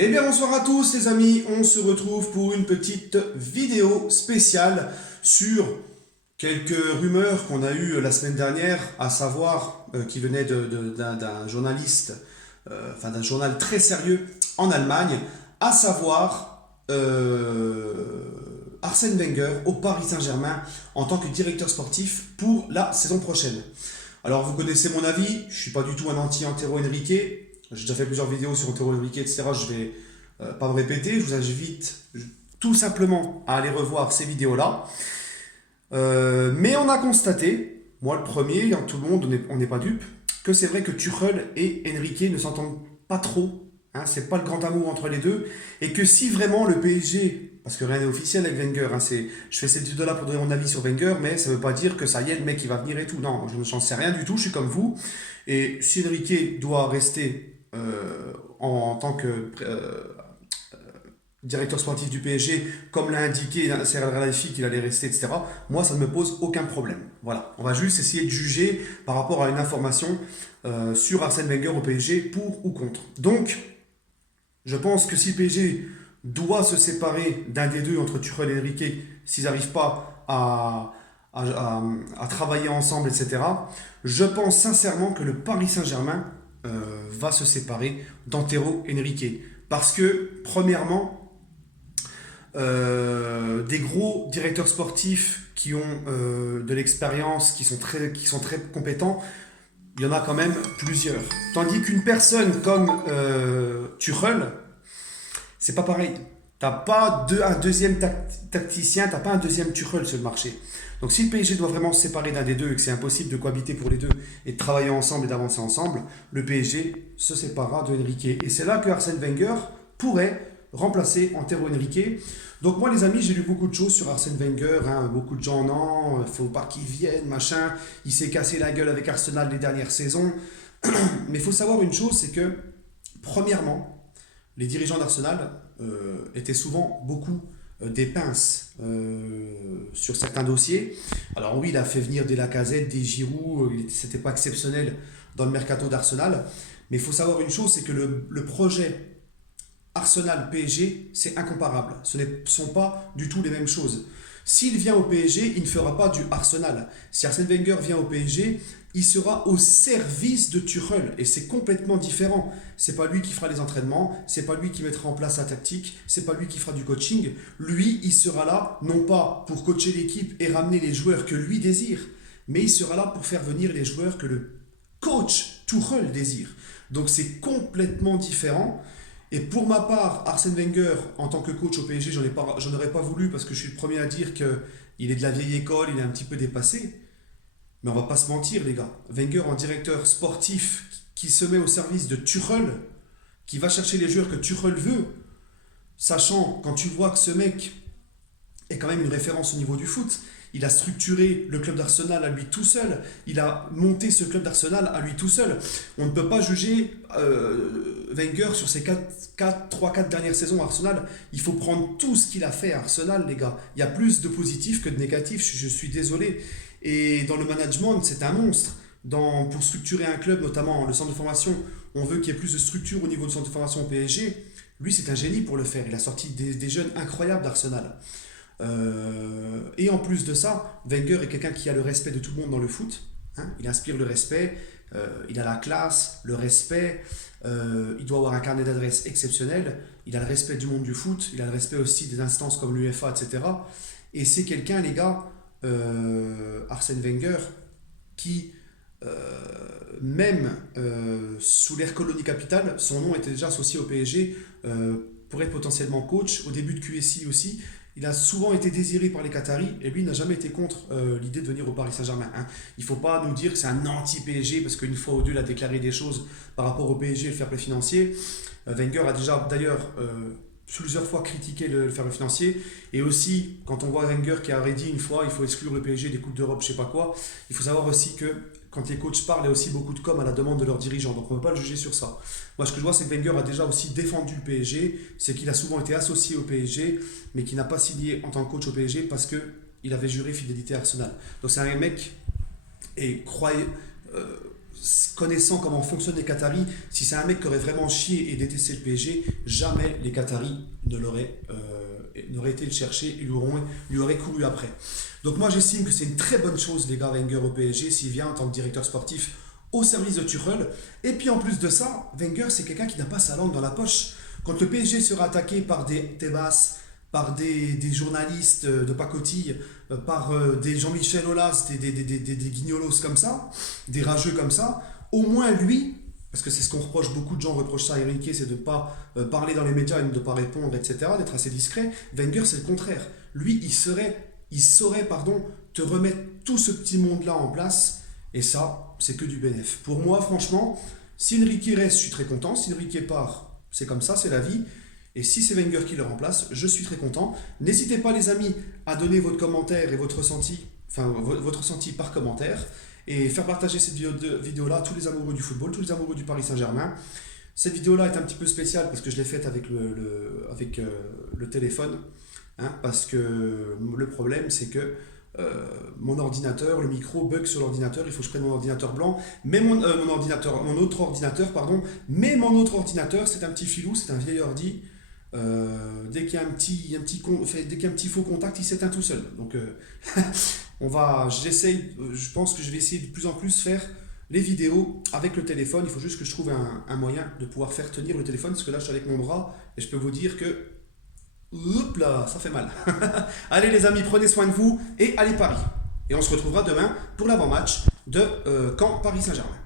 Eh bien bonsoir à tous les amis, on se retrouve pour une petite vidéo spéciale sur quelques rumeurs qu'on a eues la semaine dernière, à savoir qui venaient d'un journaliste, enfin d'un journal très sérieux en Allemagne, à savoir Arsène Wenger au Paris Saint-Germain en tant que directeur sportif pour la saison prochaine. Alors vous connaissez mon avis, je ne suis pas du tout un anti-Antero Henrique, j'ai déjà fait plusieurs vidéos sur Antero Henrique, etc. Je vais pas me répéter, je vous invite tout simplement à aller revoir ces vidéos-là. Mais on a constaté, moi le premier, hein, tout le monde, on n'est pas dupe, que c'est vrai que Tuchel et Enrique ne s'entendent pas trop. Hein, c'est pas le grand amour entre les deux. Et que si vraiment le PSG, parce que rien n'est officiel avec Wenger, hein, je fais cette vidéo-là pour donner mon avis sur Wenger, mais ça veut pas dire que ça y est, le mec il va venir et tout. Non, je n'en sais rien du tout, je suis comme vous. Et si Enrique doit rester en tant que directeur sportif du PSG, comme l'a indiqué Serge Khalifi qu'il allait rester, etc., moi, ça ne me pose aucun problème. Voilà. On va juste essayer de juger par rapport à une information sur Arsène Wenger au PSG, pour ou contre. Donc, je pense que si le PSG doit se séparer d'un des deux, entre Tuchel et Enrique, s'ils n'arrivent pas à travailler ensemble, etc., je pense sincèrement que le Paris Saint-Germain va se séparer d'Antero Henrique. Parce que, premièrement, des gros directeurs sportifs qui ont de l'expérience, qui sont très compétents, il y en a quand même plusieurs. Tandis qu'une personne comme Tuchel, c'est pas pareil. T'as pas un deuxième tacticien, t'as pas un deuxième Tuchel sur le marché. Donc si le PSG doit vraiment se séparer d'un des deux et que c'est impossible de cohabiter pour les deux et de travailler ensemble et d'avancer ensemble, le PSG se séparera de Enrique. Et c'est là que Arsène Wenger pourrait remplacer Antero Henrique. Donc moi les amis, j'ai lu beaucoup de choses sur Arsène Wenger, hein, beaucoup de gens non, faut pas qu'il vienne, machin, il s'est cassé la gueule avec Arsenal les dernières saisons. Mais il faut savoir une chose, c'est que premièrement, les dirigeants d'Arsenal étaient souvent beaucoup des pinces sur certains dossiers. Alors oui, il a fait venir des Lacazette, des Giroud, c'était pas exceptionnel dans le mercato d'Arsenal. Mais il faut savoir une chose, c'est que le projet Arsenal-PSG, c'est incomparable. Ce ne sont pas du tout les mêmes choses. S'il vient au PSG, il ne fera pas du Arsenal. Si Arsène Wenger vient au PSG, il sera au service de Tuchel. Et c'est complètement différent. C'est pas lui qui fera les entraînements, c'est pas lui qui mettra en place la tactique, c'est pas lui qui fera du coaching. Lui, il sera là, non pas pour coacher l'équipe et ramener les joueurs que lui désire, mais il sera là pour faire venir les joueurs que le coach Tuchel désire. Donc c'est complètement différent. Et pour ma part, Arsène Wenger, en tant que coach au PSG, j'en aurais pas voulu parce que je suis le premier à dire qu'il est de la vieille école, il est un petit peu dépassé. Mais on va pas se mentir, les gars. Wenger, en directeur sportif qui se met au service de Tuchel, qui va chercher les joueurs que Tuchel veut, sachant, quand tu vois que ce mec est quand même une référence au niveau du foot, il a structuré le club d'Arsenal à lui tout seul. Il a monté ce club d'Arsenal à lui tout seul. On ne peut pas juger Wenger sur ses 3-4 dernières saisons à Arsenal. Il faut prendre tout ce qu'il a fait à Arsenal, les gars. Il y a plus de positifs que de négatifs, je suis désolé. Et dans le management, c'est un monstre. Pour structurer un club, notamment le centre de formation, on veut qu'il y ait plus de structure au niveau du centre de formation au PSG. Lui, c'est un génie pour le faire. Il a sorti des jeunes incroyables d'Arsenal. Et en plus de ça, Wenger est quelqu'un qui a le respect de tout le monde dans le foot. Hein. Il inspire le respect, il a la classe, le respect, il doit avoir un carnet d'adresses exceptionnel, il a le respect du monde du foot, il a le respect aussi des instances comme l'UEFA, etc. Et c'est quelqu'un, les gars, Arsène Wenger, qui, même sous l'ère colonie capitale, son nom était déjà associé au PSG pour être potentiellement coach, au début de QSI aussi. Il a souvent été désiré par les Qataris et lui n'a jamais été contre l'idée de venir au Paris Saint-Germain. Hein. Il ne faut pas nous dire que c'est un anti-PSG parce qu'une fois ou deux il a déclaré des choses par rapport au PSG et le fair play financier. Wenger a déjà d'ailleurs plusieurs fois critiqué le fair play financier. Et aussi, quand on voit Wenger qui a dit une fois il faut exclure le PSG des Coupes d'Europe, je sais pas quoi, il faut savoir aussi que quand les coachs parlent, il y a aussi beaucoup de com à la demande de leurs dirigeants. Donc on ne peut pas le juger sur ça. Moi, ce que je vois, c'est que Wenger a déjà aussi défendu le PSG. C'est qu'il a souvent été associé au PSG, mais qu'il n'a pas signé en tant que coach au PSG parce qu'il avait juré fidélité à Arsenal. Donc c'est un mec, et croyez, connaissant comment fonctionnent les Qataris, si c'est un mec qui aurait vraiment chié et détesté le PSG, jamais les Qataris n'auraient été le chercher, lui auraient couru après. Donc moi j'estime que c'est une très bonne chose les gars Wenger au PSG s'il vient en tant que directeur sportif au service de Tuchel. Et puis en plus de ça, Wenger c'est quelqu'un qui n'a pas sa langue dans la poche. Quand le PSG sera attaqué par des Tebas, par des journalistes de pacotille, par des Jean-Michel Aulas, des guignolos comme ça, des rageux comme ça, au moins lui, parce que c'est ce qu'on reproche, beaucoup de gens reprochent ça à Enrique, c'est de ne pas parler dans les médias et de ne pas répondre, etc., d'être assez discret. Wenger, c'est le contraire. Lui, il saurait te remettre tout ce petit monde-là en place, et ça, c'est que du bénéf. Pour moi, franchement, si Enrique reste, je suis très content. Si Enrique part, c'est comme ça, c'est la vie. Et si c'est Wenger qui le remplace, je suis très content. N'hésitez pas les amis à donner votre commentaire et votre ressenti par commentaire et faire partager cette vidéo-là à tous les amoureux du football, tous les amoureux du Paris Saint-Germain. Cette vidéo-là est un petit peu spéciale parce que je l'ai faite avec le téléphone, hein, parce que le problème c'est que mon ordinateur, le micro bug sur l'ordinateur, il faut que je prenne mon ordinateur blanc, mais mon autre ordinateur, pardon, mais mon autre ordinateur, c'est un petit filou, c'est un vieil ordi. Dès qu'il y a dès qu'il y a un petit faux contact, il s'éteint tout seul. Donc, je pense que je vais essayer de plus en plus faire les vidéos avec le téléphone. Il faut juste que je trouve un moyen de pouvoir faire tenir le téléphone, parce que là, je suis avec mon bras et je peux vous dire que, oups là, ça fait mal. Allez les amis, prenez soin de vous et allez Paris. Et on se retrouvera demain pour l'avant-match de Caen Paris Saint-Germain.